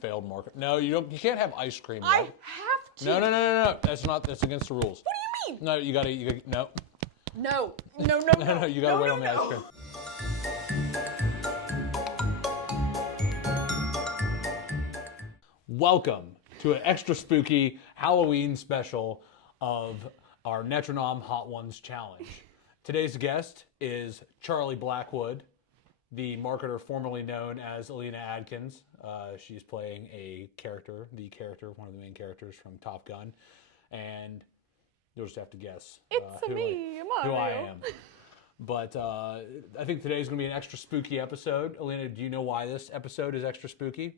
failed market. No, you don't. You can't have ice cream. I Right? have to. No. That's against the rules. What do you mean? No, you gotta. No. No. No. You gotta wait on the ice cream. Welcome to an extra spooky Halloween special of our Netranom Hot Ones Challenge. Today's guest is Charlie Blackwood, the marketer formerly known as Alina Adkins. She's playing one of the main characters from Top Gun, and you'll just have to guess who I am. But I think today's going to be an extra spooky episode. Alina, do you know why this episode is extra spooky?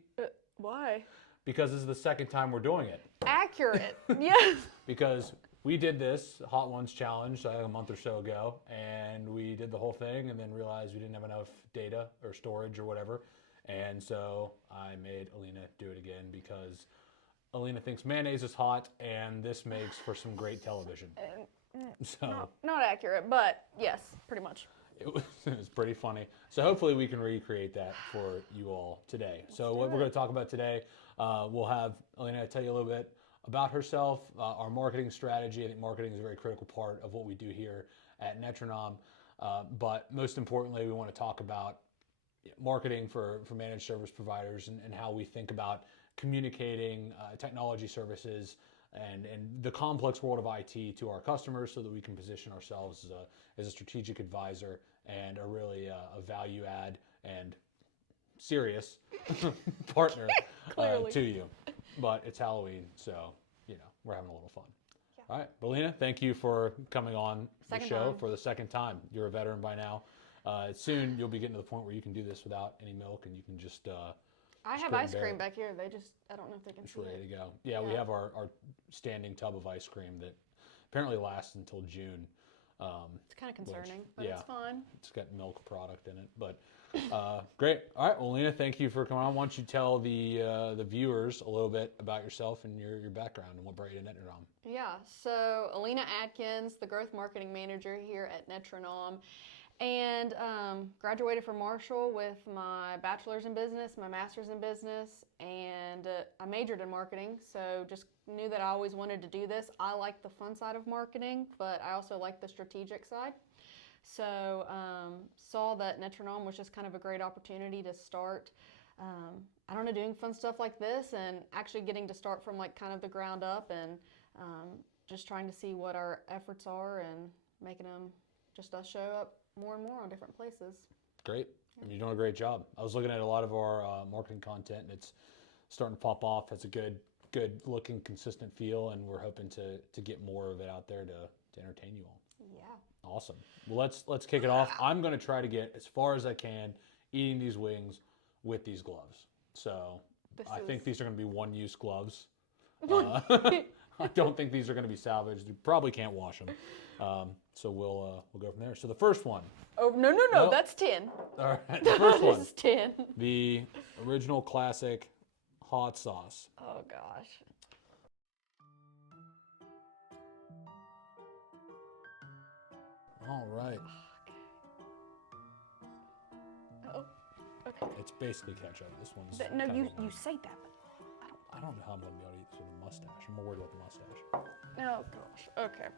Why? Because this is the second time we're doing it. Accurate. Yes. Because we did this Hot Ones Challenge a month or so ago, and we did the whole thing and then realized we didn't have enough data or storage or whatever. And so I made Alina do it again because Alina thinks mayonnaise is hot, and this makes for some great television. So Not accurate, but yes, pretty much. it was pretty funny. So hopefully we can recreate that for you all today. So what we're going to talk about today, we'll have Alina tell you a little bit about herself, our marketing strategy. I think marketing is a very critical part of what we do here at Netranom. But most importantly, we want to talk about marketing for managed service providers and how we think about communicating technology services and the complex world of IT to our customers so that we can position ourselves as a strategic advisor and a value add and serious partner to you. But it's Halloween, so we're having a little fun. Yeah. All right, Alina, thank you for coming on the show for the second time. You're a veteran by now. Soon you'll be getting to the point where you can do this without any milk, and you can just. I have ice cream back here. I don't know if they can see it. Ready to go. Yeah, we have our standing tub of ice cream that apparently lasts until June. It's kind of concerning, but it's fine. It's got milk product in it, but great. All right, well, Alina, thank you for coming on. Why don't you tell the viewers a little bit about yourself and your background and what brought you to Netranom? Yeah, so Alina Adkins, the growth marketing manager here at Netranom, and graduated from Marshall with my bachelor's in business, my master's in business, and I majored in marketing, so just knew that I always wanted to do this. I like the fun side of marketing, but I also like the strategic side. So saw that Netranom was just kind of a great opportunity to start, doing fun stuff like this and actually getting to start from kind of the ground up and just trying to see what our efforts are and making them just us show up more and more on different places. Great. You're doing a great job. I was looking at a lot of our marketing content, and it's starting to pop off. It's a good looking, consistent feel, and we're hoping to get more of it out there to entertain you all. Yeah. Awesome. Well, let's kick it off. I'm going to try to get as far as I can eating these wings with these gloves. So I think these are going to be one-use gloves. I don't think these are going to be salvaged. You probably can't wash them. So we'll go from there. So the first one. Oh, no, that's 10. All right, the first one. This is 10. The original classic hot sauce. Oh, gosh. All right. Oh, okay. It's basically ketchup. This one's. No, you say that, but I don't know how I'm going to be able to eat this with a mustache. I'm more worried about the mustache. Oh, gosh. Okay.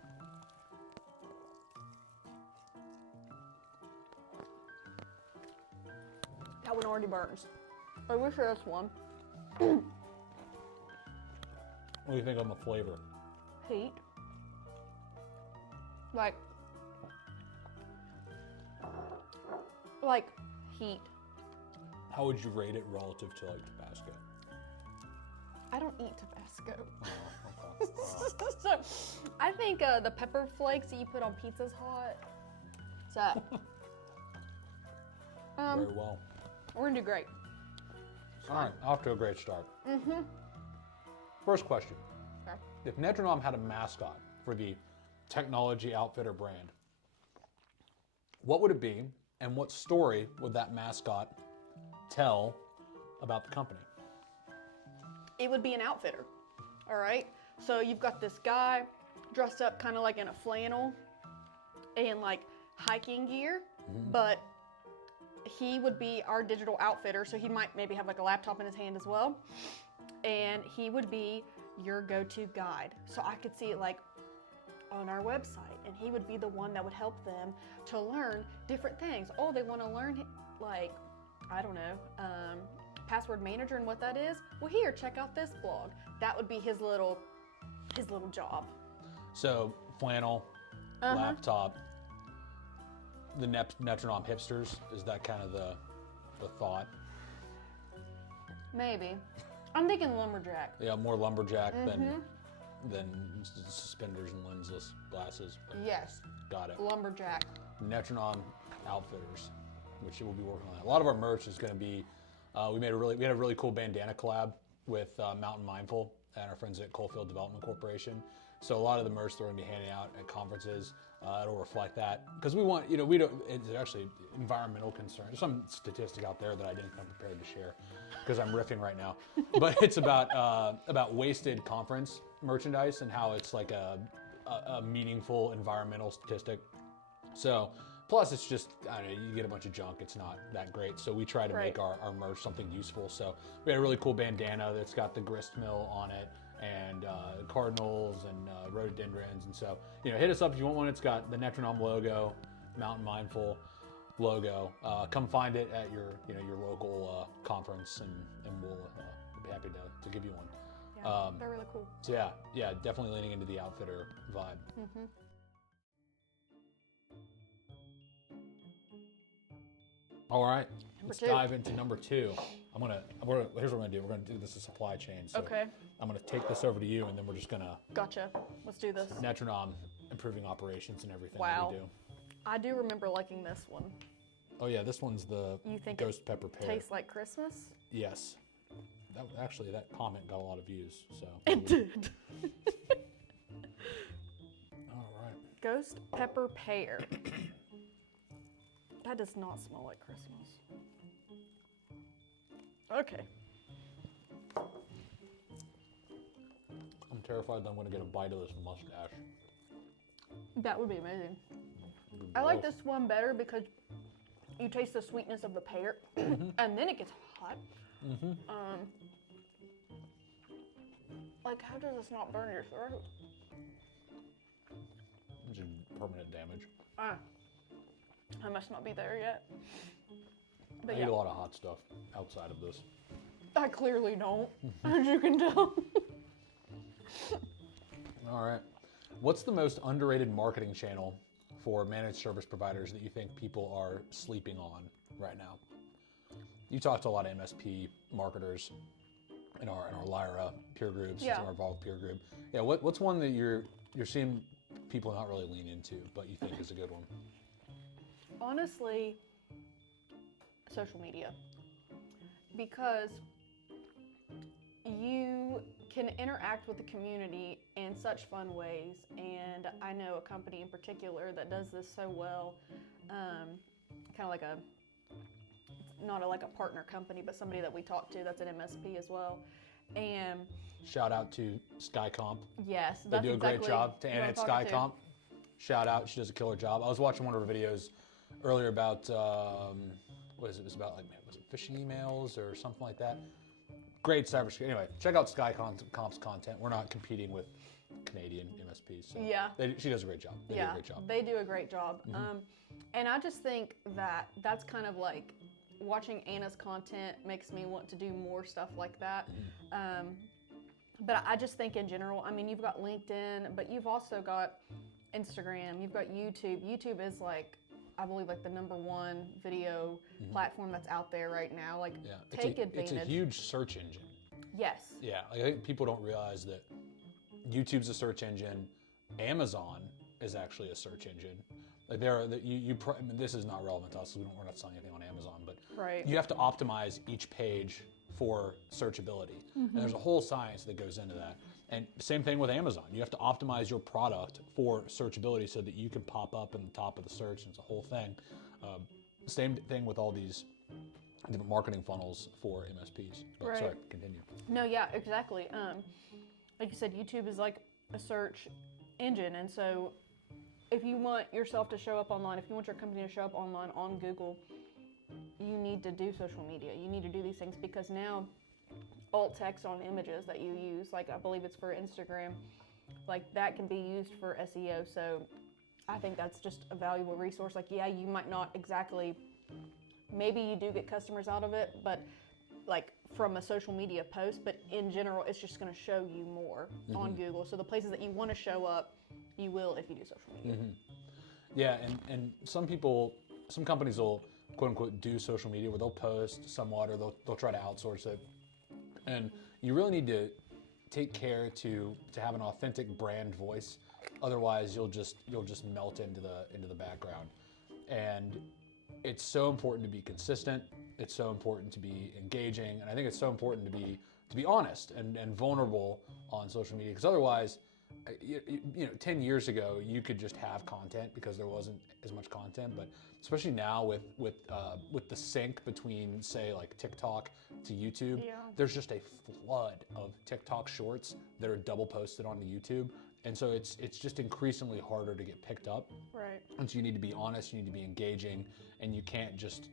That one already burns. I wish there was one. What do you think of the flavor? Heat. Like heat. How would you rate it relative to Tabasco? I don't eat Tabasco. Oh, okay. So, I think the pepper flakes that you put on pizza's hot. So, Very well. We're gonna do great. All right, off to a great start. Mm-hmm. First question. Okay. If Netranom had a mascot for the technology outfitter brand, what would it be, and what story would that mascot tell about the company? It would be an outfitter, all right? So you've got this guy dressed up kind of like in a flannel and hiking gear, but he would be our digital outfitter, so he might maybe have like a laptop in his hand as well, and he would be your go-to guide. So I could see it like on our website, and he would be the one that would help them to learn different things. Oh, they want to learn like, I don't know, password manager and what that is. Well, here, check out this blog. That would be his little job. So flannel, laptop, the Netranom hipsters, is that kind of the thought? Maybe. I'm thinking lumberjack. Yeah, more lumberjack than suspenders and lensless glasses. Yes. Got it. Lumberjack. Netranom outfitters, which we'll be working on that. A lot of our merch is going to be, we had a really cool bandana collab with Mountain Mindful and our friends at Coalfield Development Corporation. So a lot of the merch that we're going to be handing out at conferences, it'll reflect that. Because we want, we don't, it's actually environmental concern. There's some statistic out there that I didn't come prepared to share because I'm riffing right now. But it's about wasted conference merchandise and how it's like a meaningful environmental statistic. So, plus it's just, I don't know, you get a bunch of junk, it's not that great. So we try to make our merch something useful. So we had a really cool bandana that's got the grist mill on it, and cardinals and rhododendrons. And so, hit us up if you want one. It's got the Netranom logo, Mountain Mindful logo. Come find it at your local conference, and we'll be happy to give you one. Yeah, they're really cool. So yeah, definitely leaning into the outfitter vibe. Mm-hmm. All right, Number 2. dive into number 2. Here's what we're gonna do. We're gonna do this as supply chain. So Okay. I'm gonna take this over to you, and then we're just gonna Gotcha. Let's do this. Netranom improving operations and everything Wow. that we do. I do remember liking this one. Oh yeah, this one's the You think ghost pepper pear. Tastes like Christmas? Yes. That comment got a lot of views. So It did. all right. Ghost pepper pear. That does not smell like Christmas. Okay. I'm terrified that I'm gonna get a bite of this mustache. That would be amazing. I like this one better because you taste the sweetness of the pear, and then it gets hot. Like, how does this not burn your throat? This is permanent damage. I must not be there yet. But I eat a lot of hot stuff outside of this. I clearly don't, as you can tell. All right. What's the most underrated marketing channel for managed service providers that you think people are sleeping on right now? You talk to a lot of MSP marketers in our Lyra peer groups, Yeah. our Evolve peer group. Yeah, what's one that you're seeing people not really lean into, but you think is a good one? Honestly, social media. Because you can interact with the community in such fun ways, and I know a company in particular that does this so well, kind of like like a partner company, but somebody that we talk to that's an MSP as well. And Shout out to SkyComp. yes, They that's do a great exactly job. To who Anna I'm at talking to. SkyComp. Shout out. She does a killer job. I was watching one of her videos earlier about, what is it? It was about was it phishing emails or something like that? Great cybersecurity. Anyway, check out SkyComp's content. We're not competing with Canadian MSPs. So Yeah. she does a great job. They do a great job. They do a great job. And I just think that that's kind of like watching Anna's content makes me want to do more stuff like that. But I just think in general, I mean, you've got LinkedIn, but you've also got Instagram, you've got YouTube. YouTube is like, I believe, like the #1 video platform that's out there right now. Like, take advantage. It's a huge search engine. Yes. Yeah, I think people don't realize that YouTube's a search engine. Amazon is actually a search engine. Like this is not relevant to us. We're not selling anything on Amazon, but Right. you have to optimize each page for searchability. And there's a whole science that goes into that. And same thing with Amazon. You have to optimize your product for searchability so that you can pop up in the top of the search. And it's a whole thing. Same thing with all these different marketing funnels for MSPs. But Right. sorry, continue. No, yeah, exactly. Like you said, YouTube is like a search engine, and so if you want yourself to show up online, if you want your company to show up online on Google, you need to do social media. You need to do these things because now alt text on images that you use, like I believe it's for Instagram, like that can be used for SEO. So I think that's just a valuable resource. Like, yeah, you might not exactly, maybe you do get customers out of it, but like from a social media post, but in general, it's just going to show you more on Google. So the places that you want to show up, you will if you do social media. Yeah, and some companies will quote unquote do social media where they'll post somewhat or they'll try to outsource it. And you really need to take care to have an authentic brand voice. Otherwise, you'll just melt into the background. And it's so important to be consistent. It's so important to be engaging, and I think it's so important to be honest and vulnerable on social media. Because otherwise, 10 years ago, you could just have content because there wasn't as much content. But especially now with the sync between, say, like TikTok to YouTube, there's just a flood of TikTok shorts that are double posted onto YouTube. And so it's just increasingly harder to get picked up. Right. And so you need to be honest, you need to be engaging, and you can't just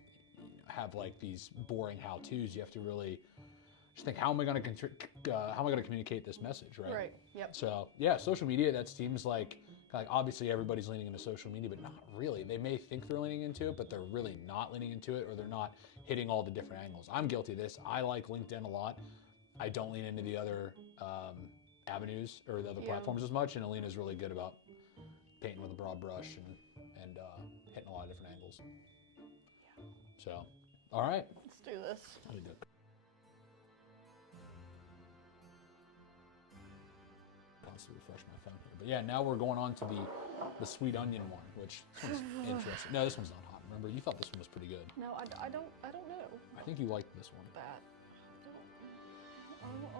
have like these boring how-tos. You have to really just think, how am I going to communicate this message, right? Right. Yep. So yeah, social media, that seems like obviously everybody's leaning into social media, but not really. They may think they're leaning into it, but they're really not leaning into it, or they're not hitting all the different angles. I'm guilty of this. I like LinkedIn a lot. I don't lean into the other avenues or the other platforms as much, and Alina's really good about painting with a broad brush and hitting a lot of different angles. Yeah. So, all right. Let's do this. I need to constantly refresh my phone here. But yeah, now we're going on to the sweet onion one, which this one's interesting. No, this one's not hot. Remember, you thought this one was pretty good. No, I don't know. I think you liked this one. That.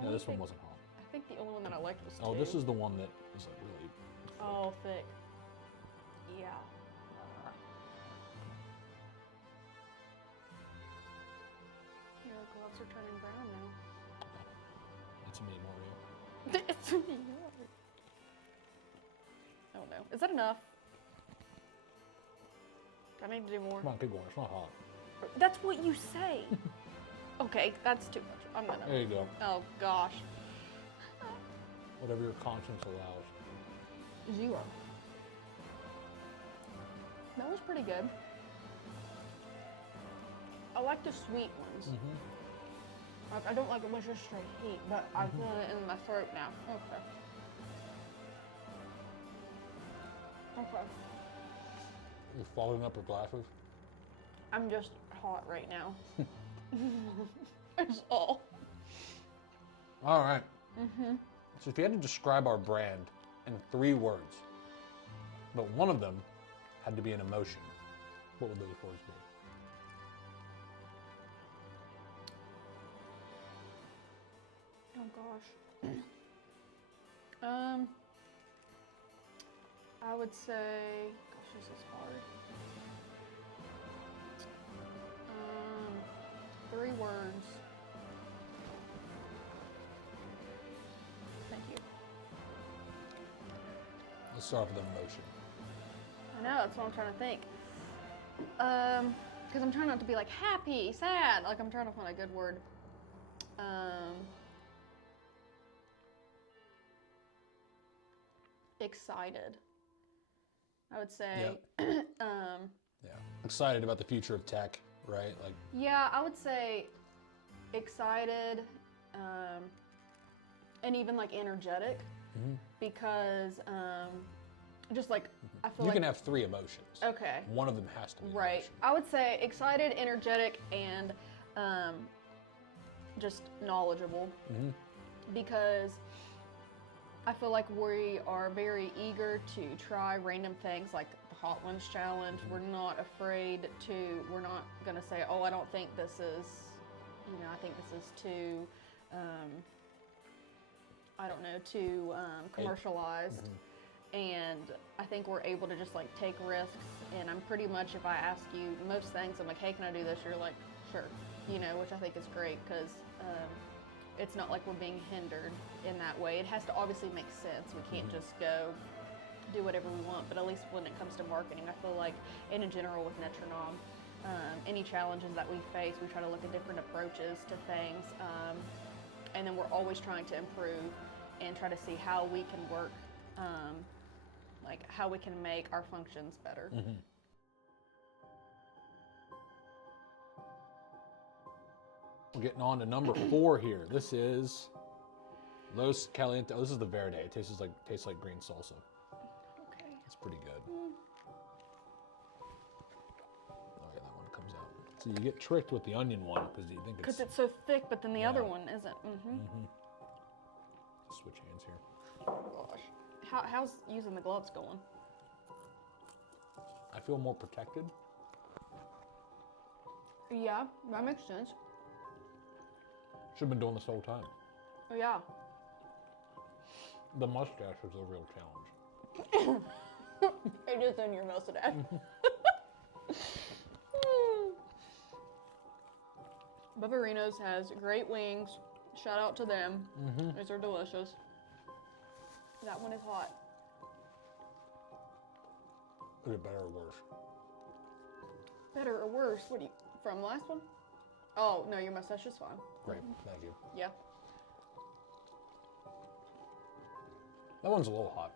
No, this one wasn't hot. I think the only one that I liked was Oh, two. this is the one that was like really thick. Oh, thick. Yeah. Your gloves are turning brown now. It's me, Mario. It's me. Oh no. Is that enough? Do I need to do more? Come on, keep going. It's not hot. That's what you say. Okay, that's too much. I'm gonna. There you go. Oh gosh. Whatever your conscience allows. 0. That was pretty good. I like the sweet ones. I don't like it when it's just straight heat, but I feel it in my throat now. Okay. Okay. You're fogging up your glasses? I'm just hot right now. That's all. All right. So if you had to describe our brand in 3 words, but one of them had to be an emotion, what would those words be? Oh gosh. I would say, gosh, this is hard. 3 words. Thank you. Let's start off with emotion. I know, that's what I'm trying to think. Because I'm trying not to be like happy, sad. Like I'm trying to find a good word. Excited. I would say. Yeah. Excited about the future of tech, right? Like. Yeah, I would say excited, and even like energetic, because just like I feel you like can have 3 emotions. Okay. One of them has to be Right. emotion. I would say excited, energetic, and just knowledgeable, because I feel like we are very eager to try random things like the Hot Ones Challenge. We're not afraid to, we're not going to say, oh, I don't think this is, I think this is too, I don't know, too commercialized. And I think we're able to just like take risks. And I'm pretty much, if I ask you most things, I'm like, hey, can I do this? You're like, sure, which I think is great because it's not like we're being hindered in that way. It has to obviously make sense. We can't just go do whatever we want, but at least when it comes to marketing, I feel like, and in general with Netranom, any challenges that we face. We try to look at different approaches to things, and then we're always trying to improve and try to see how we can work, like how we can make our functions better. Mm-hmm. We're getting on to number 4 here. This is Los Caliente. Oh, this is the Verde. It tastes like green salsa. Okay. It's pretty good. Oh yeah, that one comes out. So you get tricked with the onion one because you think Because it's so thick, but then the other one isn't. Switch hands here. Oh gosh. How's using the gloves going? I feel more protected. Yeah, that makes sense. Should have been doing this the whole time. Oh yeah. The mustache was a real challenge. It is in your mustache. Bavarinos has great wings. Shout out to them. These are delicious. That one is hot. Is it better or worse? Better or worse? What do you, from the last one? Oh, no, your mustache is fine. Great, thank you. Yeah. That one's a little hot.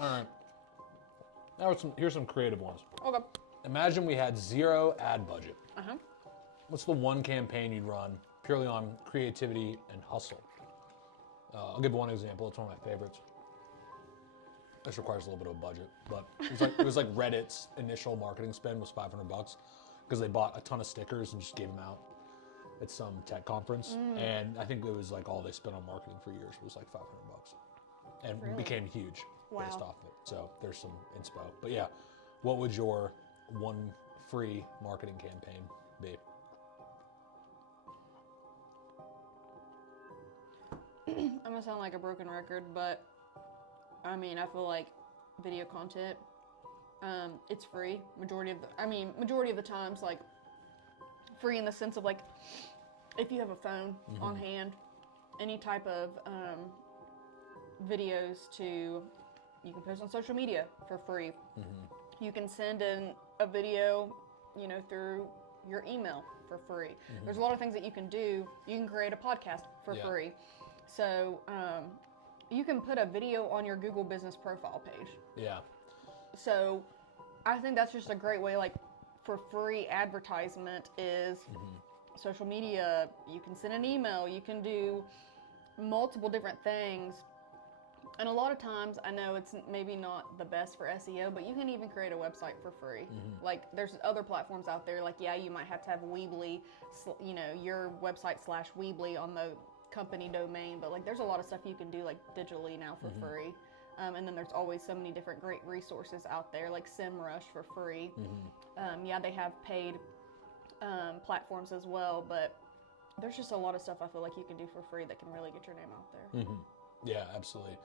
All right. Now here's some creative ones. Okay. Imagine we had 0 ad budget. Uh-huh. What's the one campaign you'd run purely on creativity and hustle? I'll give one example. It's one of my favorites. This requires a little bit of a budget, but it was like Reddit's initial marketing spend was $500 because they bought a ton of stickers and just gave them out at some tech conference. And I think it was like all they spent on marketing for years was like $500, and Really? became huge based Wow. off of it. So there's some inspo. But yeah, what would your one free marketing campaign be? I'm gonna sound like a broken record, but I mean, I feel like video content, it's free. Majority of the times, like free in the sense of like, if you have a phone on hand, any type of videos you can post on social media for free. You can send in a video, through your email for free. There's a lot of things that you can do. You can create a podcast for free. So you can put a video on your Google business profile page. Yeah. So I think that's just a great way, like for free advertisement is social media. You can send an email. You can do multiple different things. And a lot of times, I know it's maybe not the best for SEO, but you can even create a website for free. Like, there's other platforms out there, like, yeah, you might have to have Weebly, your website / Weebly on the company domain, but, like, there's a lot of stuff you can do, like, digitally now for free. And then there's always so many different great resources out there, like SEMrush for free. Yeah, they have paid platforms as well, but there's just a lot of stuff I feel like you can do for free that can really get your name out there. Yeah, absolutely.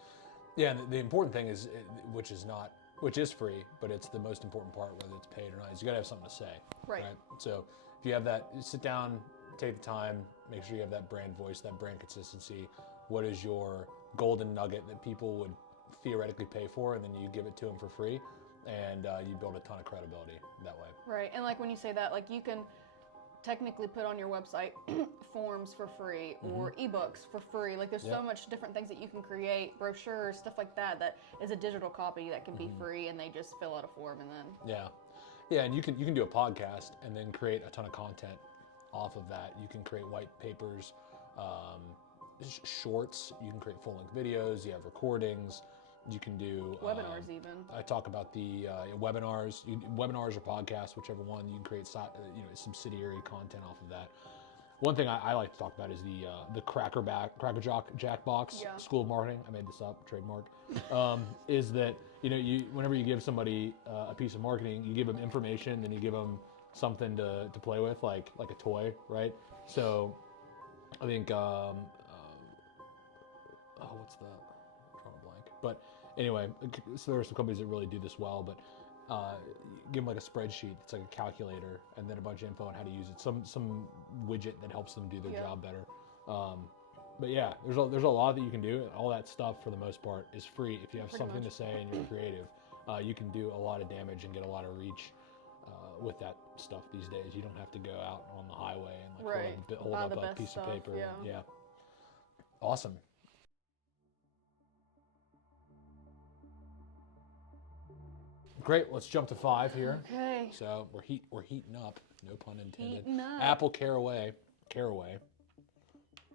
Yeah, and the important thing is, which is free, but it's the most important part, whether it's paid or not, is you gotta have something to say. Right. So if you have that, sit down, take the time, make sure you have that brand voice, that brand consistency. What is your golden nugget that people would theoretically pay for, and then you give it to them for free, and you build a ton of credibility that way. Right, and like when you say that, like you can technically put on your website forms for free or ebooks for free. Like there's so much different things that you can create, brochures, stuff like that, that is a digital copy that can be free, and they just fill out a form and then. Yeah, and you can do a podcast and then create a ton of content off of that. You can create white papers, shorts. You can create full-length videos. You have recordings. You can do webinars even. I talk about the webinars, webinars or podcasts, whichever one. You can create subsidiary content off of that. One thing I like to talk about is the Cracker Jack box School of Marketing. I made this up, trademark. Is that whenever you give somebody a piece of marketing, you give them information, then you give them something to play with, like a toy, right? So I think what's the drawing a blank, but anyway, so there are some companies that really do this well, but give them like a spreadsheet. It's like a calculator, and then a bunch of info on how to use it. Some widget that helps them do their job better. But yeah, there's a lot that you can do. All that stuff for the most part is free. If you have something to say and you're creative, you can do a lot of damage and get a lot of reach with that stuff these days. You don't have to go out on the highway and like Right. hold Buy up the a best piece stuff, of paper. yeah. Awesome. Great. Let's jump to 5 here. Okay. So we're heating up. No pun intended. Heating up. Apple Caraway. Caraway.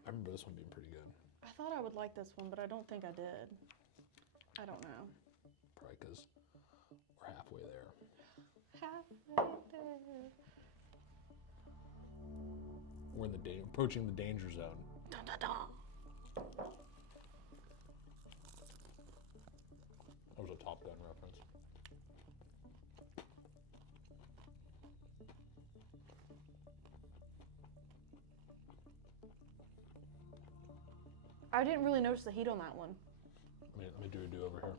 I remember this one being pretty good. I thought I would like this one, but I don't think I did. I don't know. Probably because we're halfway there. Halfway there. We're in approaching the danger zone. Dun, dun, dun. That was a Top Gun reference. I didn't really notice the heat on that one. Let me do a do-over here.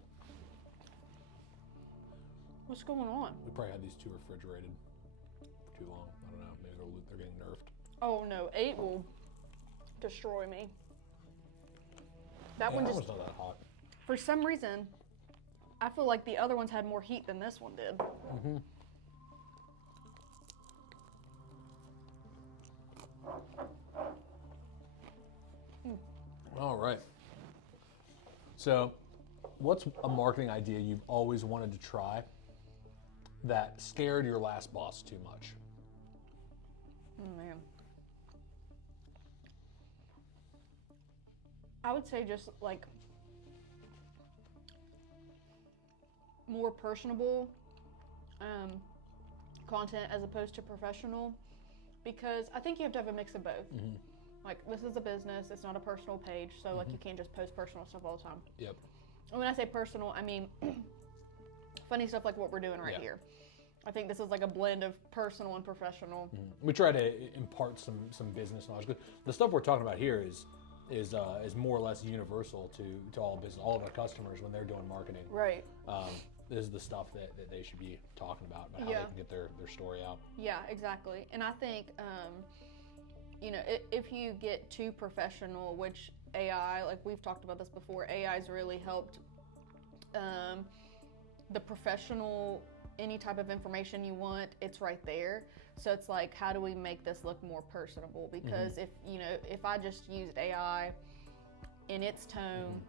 What's going on? We probably had these 2 refrigerated for too long. I don't know. Maybe they're getting nerfed. Oh no, 8 will destroy me. That one That just, one's not that hot. for some reason, I feel like the other ones had more heat than this one did. Mm-hmm. All right. So, what's a marketing idea you've always wanted to try that scared your last boss too much? Oh man. I would say just like more personable content as opposed to professional, because I think you have to have a mix of both. Mm-hmm. Like, this is a business, it's not a personal page, so like you can't just post personal stuff all the time. Yep. And when I say personal, I mean funny stuff like what we're doing right Yeah. here. I think this is like a blend of personal and professional. We try to impart some business knowledge. The stuff we're talking about here is more or less universal to all business, all of our customers when they're doing marketing. Right. This is the stuff that they should be talking about how they Yeah. can get their story out. Yeah, exactly. And I think, if you get too professional, which AI, like we've talked about this before, AI's really helped the professional, any type of information you want, it's right there. So it's like, how do we make this look more personable? Because if I just used AI in its tone,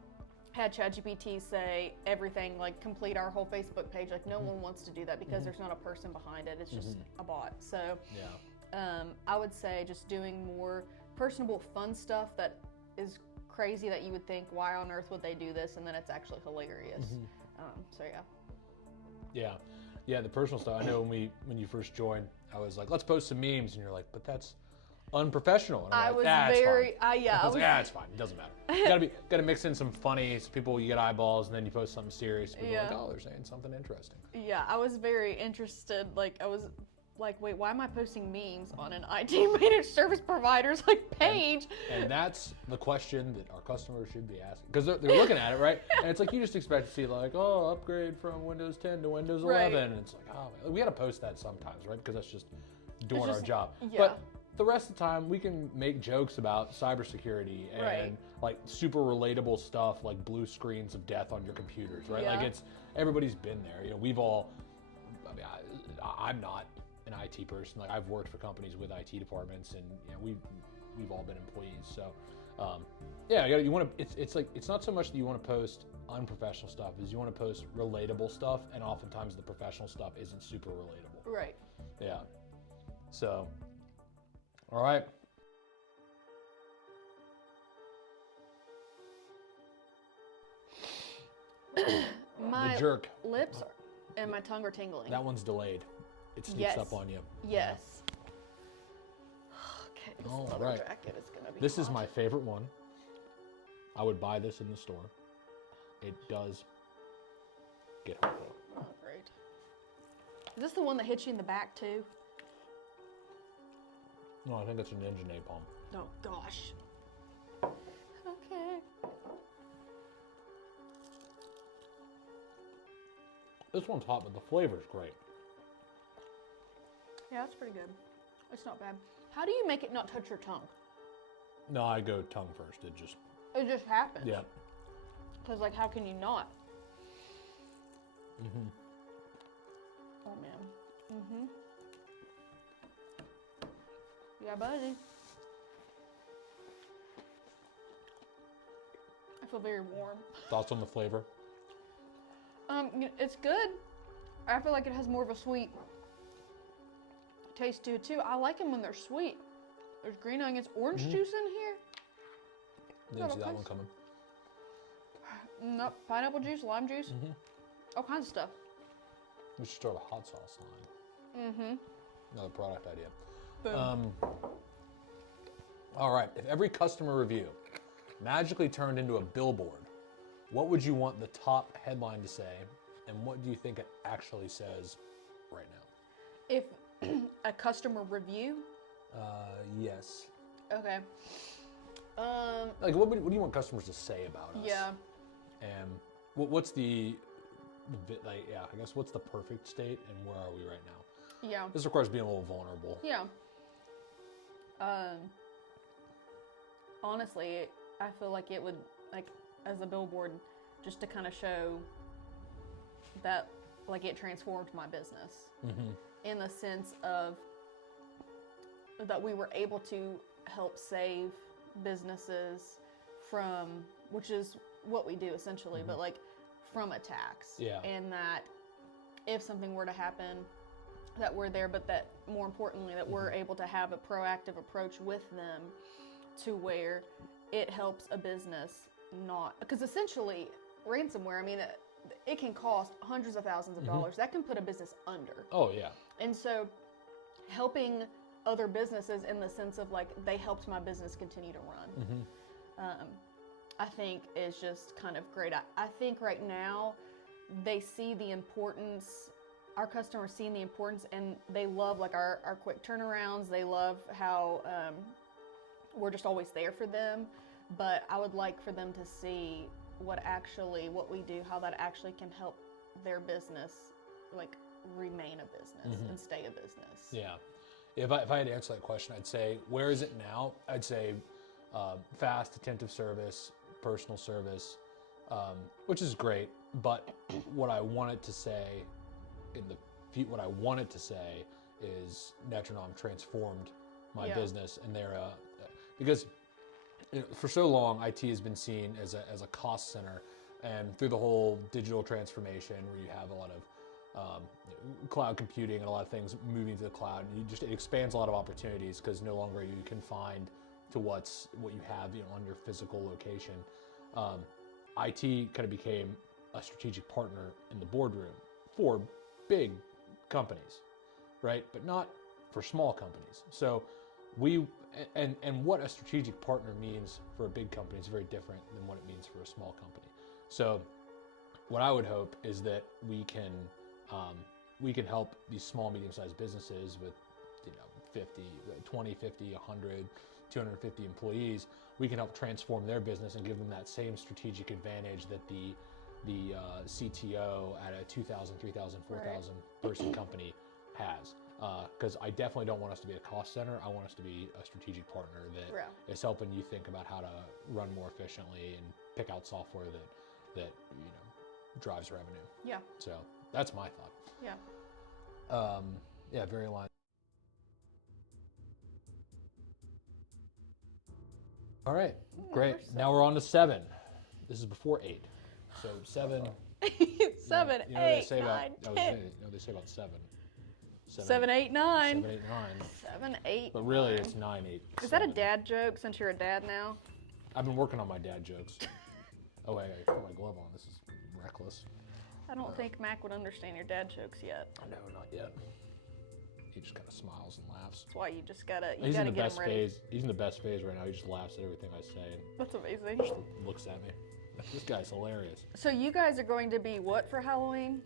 had ChatGPT say everything, like complete our whole Facebook page, like no one wants to do that because there's not a person behind it. It's just a bot. So Yeah. I would say just doing more personable, fun stuff that is crazy that you would think, why on earth would they do this? And then it's actually hilarious. So yeah. Yeah, the personal stuff. I know when you first joined, I was like, let's post some memes, and you're like, but that's unprofessional. And I'm I like, was it's very, fine. yeah. I was like, it's fine. It doesn't matter. Gotta mix in some funny, so people, you get eyeballs, and then you post something serious. People are like, oh, they're saying something interesting. Yeah, I was very interested. Like, I was like, wait, why am I posting memes on an IT managed service provider's like page? And that's the question that our customers should be asking, because they're looking at it, right? And it's like you just expect to see like, oh, upgrade from Windows 10 to Windows 11, and it's like, oh, we got to post that sometimes, right? Because that's just doing our job. Yeah. But the rest of the time, we can make jokes about cybersecurity and like super relatable stuff, like blue screens of death on your computers, right? Yeah. Like everybody's been there. We've all. I mean, I'm not an IT person. Like, I've worked for companies with IT departments, and we've all been employees. So, you want to. It's like, it's not so much that you want to post unprofessional stuff, as you want to post relatable stuff, and oftentimes the professional stuff isn't super relatable. Right. Yeah. So, all right. My The jerk. lips and my tongue are tingling. That one's delayed. It sneaks up on you. Yes. Okay, this All leather right. jacket is gonna be This is hot. my favorite one. I would buy this in the store. It does get hot though. Oh, great. Is this the one that hits you in the back too? No, I think it's a Ninja Napalm. Oh gosh. Okay. This one's hot, but the flavor's great. Yeah, that's pretty good. It's not bad. How do you make it not touch your tongue? No, I go tongue first. It just happens. yeah. Because, like, how can you not? Oh, man. Yeah, buddy. I feel very warm. Thoughts on the flavor? It's good. I feel like it has more of a sweet taste to it too. I like them when they're sweet. There's green onions, orange juice in here. Didn't see that one coming. No, pineapple juice, lime juice, all kinds of stuff. We should start a hot sauce line. Another product idea. Boom. All right, if every customer review magically turned into a billboard, what would you want the top headline to say, and what do you think it actually says right now? If a customer review, Yes. okay. Like, what do you want customers to say about us? Yeah. And what's the, like, yeah, I guess what's the perfect state, and where are we right now? Yeah. This requires being a little vulnerable. Yeah. Honestly, I feel like it would, like, as a billboard, just to kind of show that, like, it transformed my business in the sense of that we were able to help save businesses from, which is what we do essentially, but like from attacks. Yeah. And that if something were to happen, that we're there, but that more importantly, that we're able to have a proactive approach with them to where it helps a business not, because essentially ransomware, I mean, it can cost hundreds of thousands of dollars. That can put a business under. Oh, yeah. And so helping other businesses in the sense of like, they helped my business continue to run, I think is just kind of great. I think right now they see the importance, our customers seeing the importance, and they love like our quick turnarounds. They love how we're just always there for them. But I would like for them to see what we do, how that actually can help their business like remain a business and stay a business. Yeah. If I had to answer that question, I'd say, where is it now? I'd say fast, attentive service, personal service, which is great. But what I wanted to say is Netranom transformed my business, and they're because for so long IT has been seen as a cost center, and through the whole digital transformation where you have a lot of cloud computing and a lot of things moving to the cloud, it expands a lot of opportunities because no longer are you confined to what you have on your physical location. IT kind of became a strategic partner in the boardroom for big companies, right? But not for small companies. So and what a strategic partner means for a big company is very different than what it means for a small company. So what I would hope is that we can help these small, medium-sized businesses with 20, 50, 100, 250 employees. We can help transform their business and give them that same strategic advantage that the CTO at a 2,000, 3,000, 4,000 person company has. Because I definitely don't want us to be a cost center. I want us to be a strategic partner that is helping you think about how to run more efficiently and pick out software that drives revenue. Yeah. So that's my thought. Yeah. Yeah, very aligned. All right, great. Now we're on to 7. This is before 8. So 7. 7, You know what they 8, say 9, about, 10. you know what they say about 7. 7, 8, 9. 7, 8, 9. 7, 8. But really, 9. it's 9, 8. Is that a 7. dad joke since you're a dad now? I've been working on my dad jokes. Oh wait, I put my glove on. This is reckless. I don't think Mac would understand your dad jokes yet. No, not yet. He just kind of smiles and laughs. That's why you just gotta He's in the get best him ready. phase. He's in the best phase right now. He just laughs at everything I say and That's amazing. just looks at me. This guy's hilarious. So you guys are going to be what for Halloween?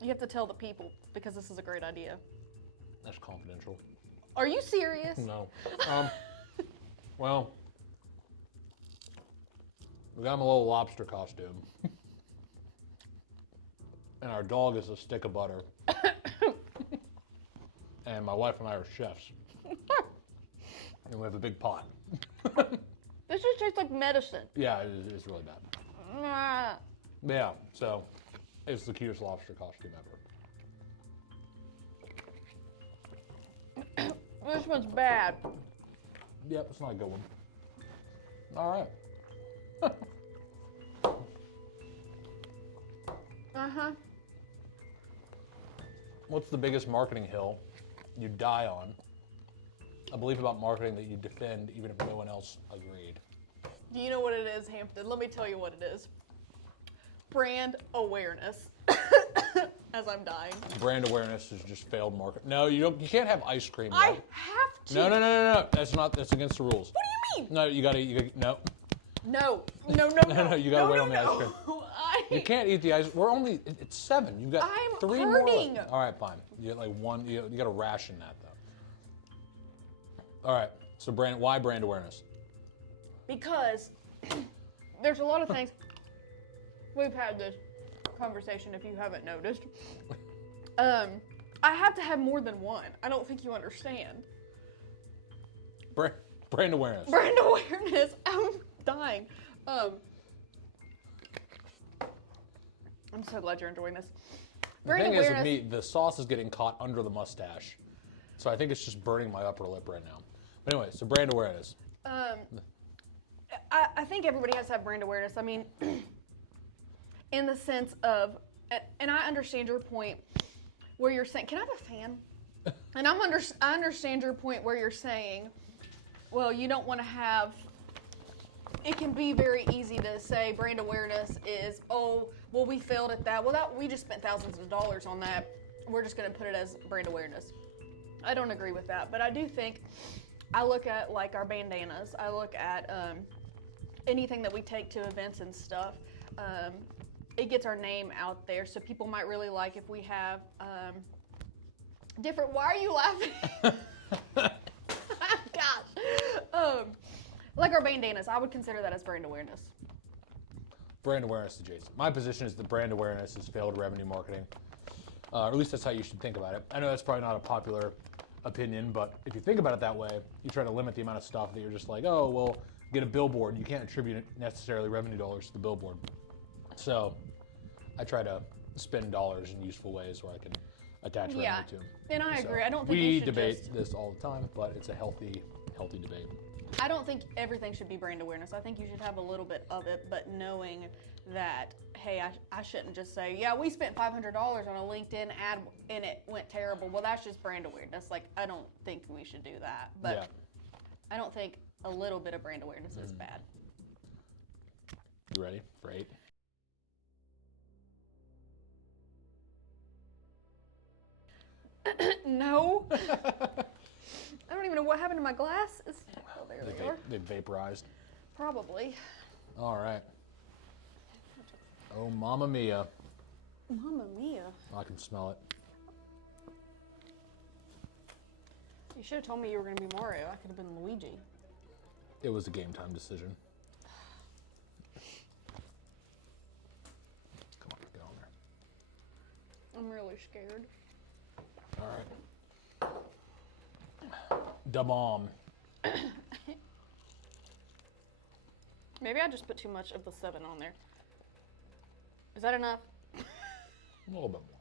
You have to tell the people because this is a great idea. That's confidential. Are you serious? No. Well, we got him a little lobster costume. And our dog is a stick of butter. And my wife and I are chefs. And we have a big pot. This just tastes like medicine. Yeah, it's really bad. Ah. Yeah, so it's the cutest lobster costume ever. This one's bad. Yep, it's not a good one. All right. Uh-huh. What's the biggest marketing hill you die on? A belief about marketing that you defend even if no one else agreed. Do you know what it is, Hampton? Let me tell you what it is. Brand awareness. As I'm dying. Brand awareness is just failed market. No, you don't. You can't have ice cream. I Right? have to. No. That's against the rules. What do you mean? No, you gotta. No. No. No. You gotta wait on the ice cream. You can't eat the ice. We're only. It's 7. You've got I'm 3 hurting. more. All right, fine. You get like 1. You gotta ration that though. All right. So why brand awareness? Because there's a lot of things. We've had this conversation if you haven't noticed. I have to have more than one. I don't think you understand. Brand awareness. Brand awareness. I'm dying. I'm so glad you're enjoying this. The Brand thing awareness. is with me, the sauce is getting caught under the mustache. So I think it's just burning my upper lip right now. But anyway, so brand awareness. I think everybody has to have brand awareness. I mean, in the sense of, and I understand your point where you're saying, can I have a fan? And I understand your point where you're saying, well, you don't want to have, it can be very easy to say brand awareness is, oh, well, we failed at that. Well, we just spent thousands of dollars on that. We're just going to put it as brand awareness. I don't agree with that, but I do think, I look at like our bandanas. I look at anything that we take to events and stuff. It gets our name out there, so people might really like if we have different. Why are you laughing? Gosh, like our bandanas, I would consider that as brand awareness. Brand awareness adjacent. My position is that brand awareness is failed revenue marketing. Or at least that's how you should think about it. I know that's probably not a popular opinion, but if you think about it that way, you try to limit the amount of stuff that you're just like, oh, well, get a billboard. You can't attribute necessarily revenue dollars to the billboard. So I try to spend dollars in useful ways where I can attach revenue to them. And I agree. So I don't think we you should debate this all the time, but it's a healthy debate. I don't think everything should be brand awareness. I think you should have a little bit of it, but knowing that, hey, I shouldn't just say, yeah, we spent $500 on a LinkedIn ad and it went terrible. Well, that's just brand awareness. Like, I don't think we should do that. But Yeah. I don't think a little bit of brand awareness is bad. You ready for 8? No. I don't even know what happened to my glasses. Oh, there they are. They vaporized. Probably. All right. Oh, Mamma Mia. Mamma mia. I can smell it. You should have told me you were going to be Mario. I could have been Luigi. It was a game time decision. Come on, get on there. I'm really scared. All right. Da bomb. Maybe I just put too much of the 7 on there. Is that enough? A little bit more.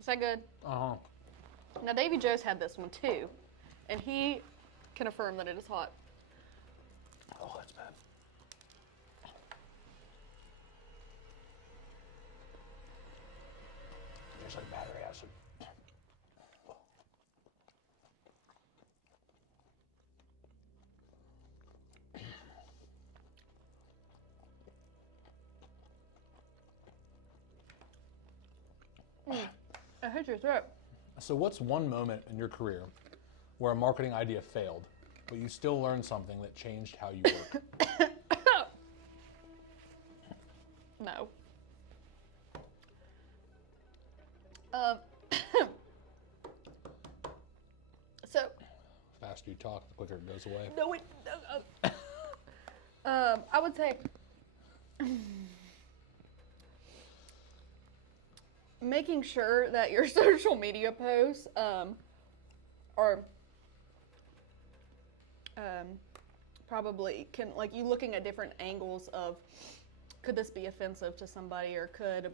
Is that good? Uh-huh. Now, Davy Joe's had this one too, and he can affirm that it is hot. Oh, that's bad. Tastes like battery acid. It hits your throat. So what's one moment in your career where a marketing idea failed, but you still learned something that changed how you work? No. So. The faster you talk, the quicker it goes away. No, I would say making sure that your social media posts are probably can, like, you looking at different angles of, could this be offensive to somebody, or could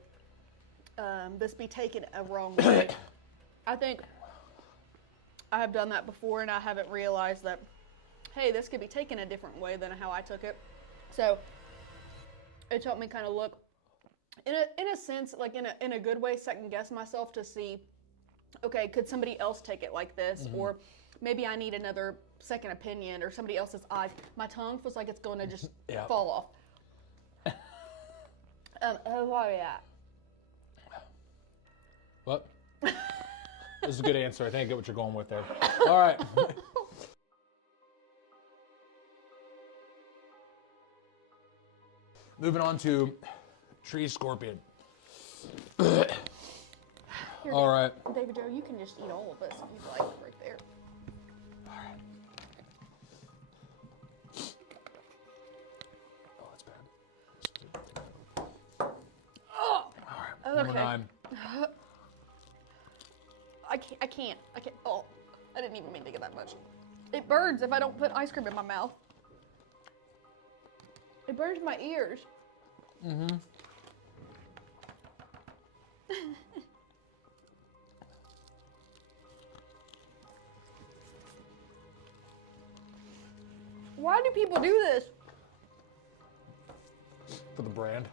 this be taken a wrong way? I think I have done that before, and I haven't realized that, hey, this could be taken a different way than how I took it. So it's helped me kind of look, in a sense, like in a good way, second guess myself to see, okay, could somebody else take it like this? Or maybe I need another second opinion or somebody else's eyes. My tongue feels like it's going to just fall off. What are that? What? This is a good answer. I think I get what you're going with there. All right. Moving on to tree scorpion. Here, All right. David Joe, you can just eat all of this if you'd like, right there. All right. Oh, that's bad. Oh, All right. Number 9. I can't. Oh, I didn't even mean to get that much. It burns if I don't put ice cream in my mouth. It burns my ears. Mm-hmm. Why do people do this? For the brand.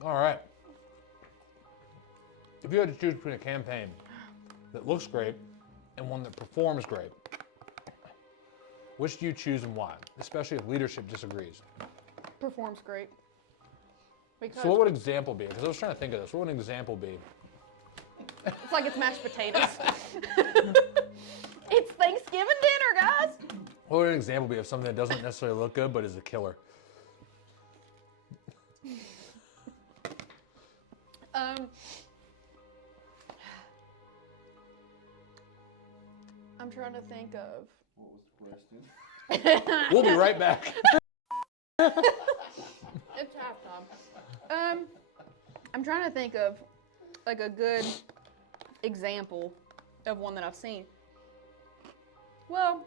All right. If you had to choose between a campaign that looks great and one that performs great, which do you choose and why? Especially if leadership disagrees. Performs great. Because So what would an example be? Because I was trying to think of this. What would an example be? it's like it's mashed potatoes. It's Thanksgiving dinner, guys. What would an example be of something that doesn't necessarily look good but is a killer? I'm trying to think of. What was the question? We'll be right back. It's halftime. I'm trying to think of like a good example of one that I've seen. Well,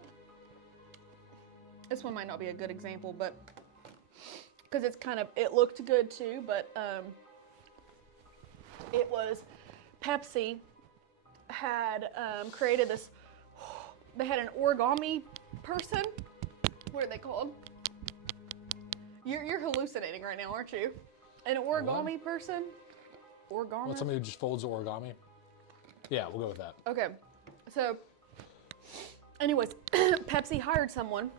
this one might not be a good example, but because it looked good too, but it was Pepsi had created this. They had an origami person. What are they called? You're hallucinating right now, aren't you? An origami person? Origami? What, somebody who just folds the origami? Yeah, we'll go with that. Okay. So, anyways, Pepsi hired someone,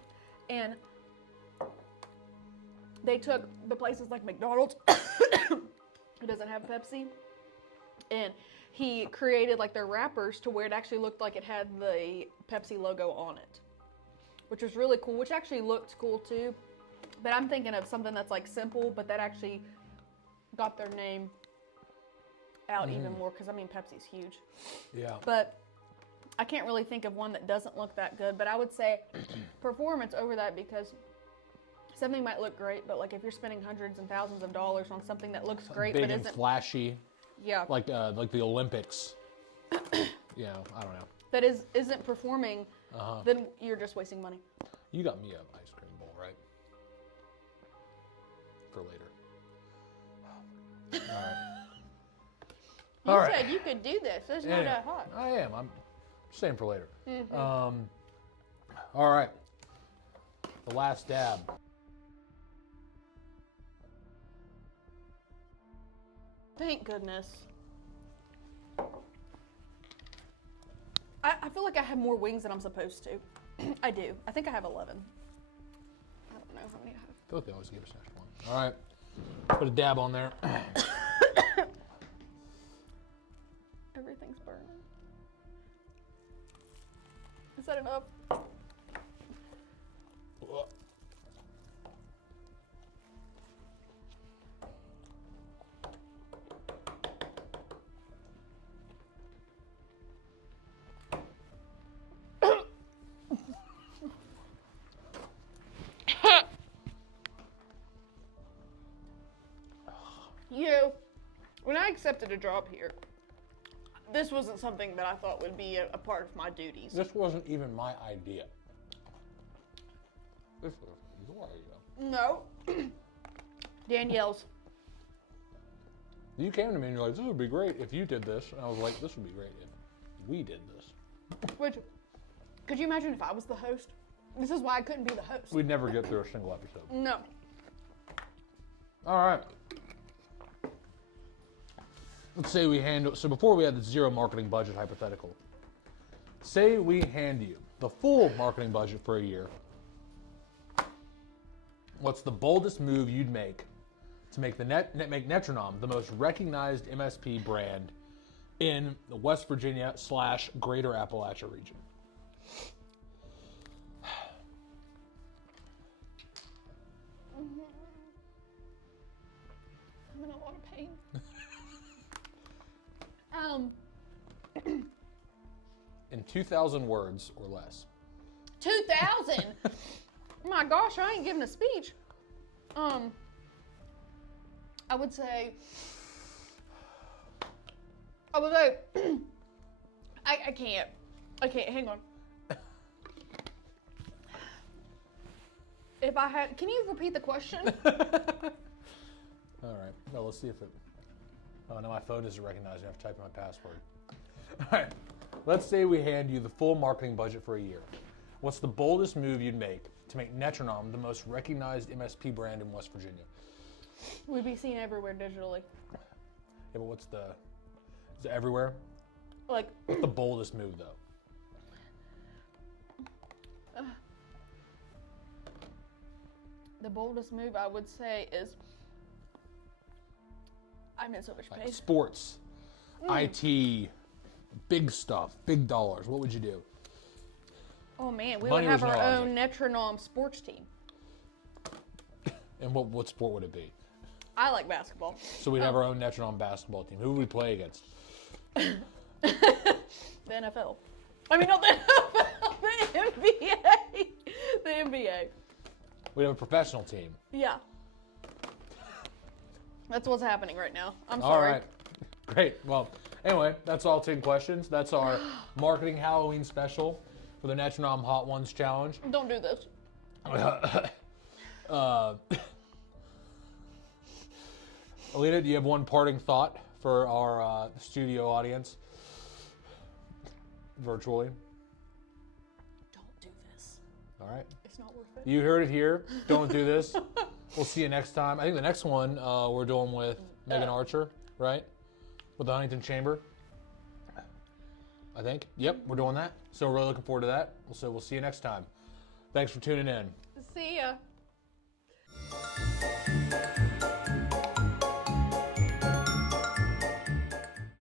and they took the places like McDonald's, who doesn't have Pepsi, and he created like their wrappers to where it actually looked like it had the Pepsi logo on it, which was really cool, which actually looked cool too. But I'm thinking of something that's like simple, but that actually got their name out even more, because I mean, Pepsi's huge. Yeah. But I can't really think of one that doesn't look that good, but I would say performance over that, because something might look great, but like if you're spending hundreds and thousands of dollars on something that looks great Big but and isn't flashy, yeah, like the Olympics. You know, I don't know. that isn't performing, then you're just wasting money. You got me an ice cream bowl, right? For later. All right. You All right. said you could do this. It's not Yeah, that hot. I am. I'm staying for later. All right. The last dab. Thank goodness. I feel like I have more wings than I'm supposed to. I do. I think I have 11. I don't know how many I have. I feel like they always give us an extra one. All right. Put a dab on there. Everything's burning. Is that enough? You know, when I accepted a job here, this wasn't something that I thought would be a part of my duties. This wasn't even my idea. This was your idea. No. Danielle's. You came to me and you're like, this would be great if you did this. And I was like, this would be great if we did this. Which, could you imagine if I was the host? This is why I couldn't be the host. We'd never get through a single episode. No. All right. Let's say we handle, so before we had the zero marketing budget hypothetical, say we hand you the full marketing budget for a year. What's the boldest move you'd make to make make Netranom the most recognized MSP brand in the West Virginia / Greater Appalachia region? I'm in a lot of pain. In 2,000 words or less. 2,000? Oh my gosh, I ain't giving a speech. I would say, I can't, hang on. If I had, can you repeat the question? All right, well, let's see if it, oh no, my phone doesn't recognize me. I have to type in my password. All right, let's say we hand you the full marketing budget for a year. What's the boldest move you'd make to make Netranom the most recognized MSP brand in West Virginia? We'd be seen everywhere digitally. Yeah, but what's the, is it everywhere? Like, What's the boldest move though? the boldest move I would say is, I'm in so much pain. Like sports, IT, big stuff, big dollars. What would you do? Oh man, we Money would have was our no own Netranom sports team. And what sport would it be? I like basketball. So we'd have our own Netranom basketball team. Who would we play against? The NFL. I mean, not the NFL, the NBA. The NBA. We'd have a professional team. Yeah. That's what's happening right now. I'm All sorry. right. Great. Well, anyway, that's all 10 questions. That's our marketing Halloween special for the Netranom Hot Ones Challenge. Don't do this. Alina, do you have one parting thought for our studio audience virtually? Don't do this. All right. It's not worth it. You heard it here. Don't do this. We'll see you next time. I think the next one we're doing with Megan Archer, right? With the Huntington Chamber. I think. Yep, we're doing that. So we're really looking forward to that. So we'll see you next time. Thanks for tuning in. See ya.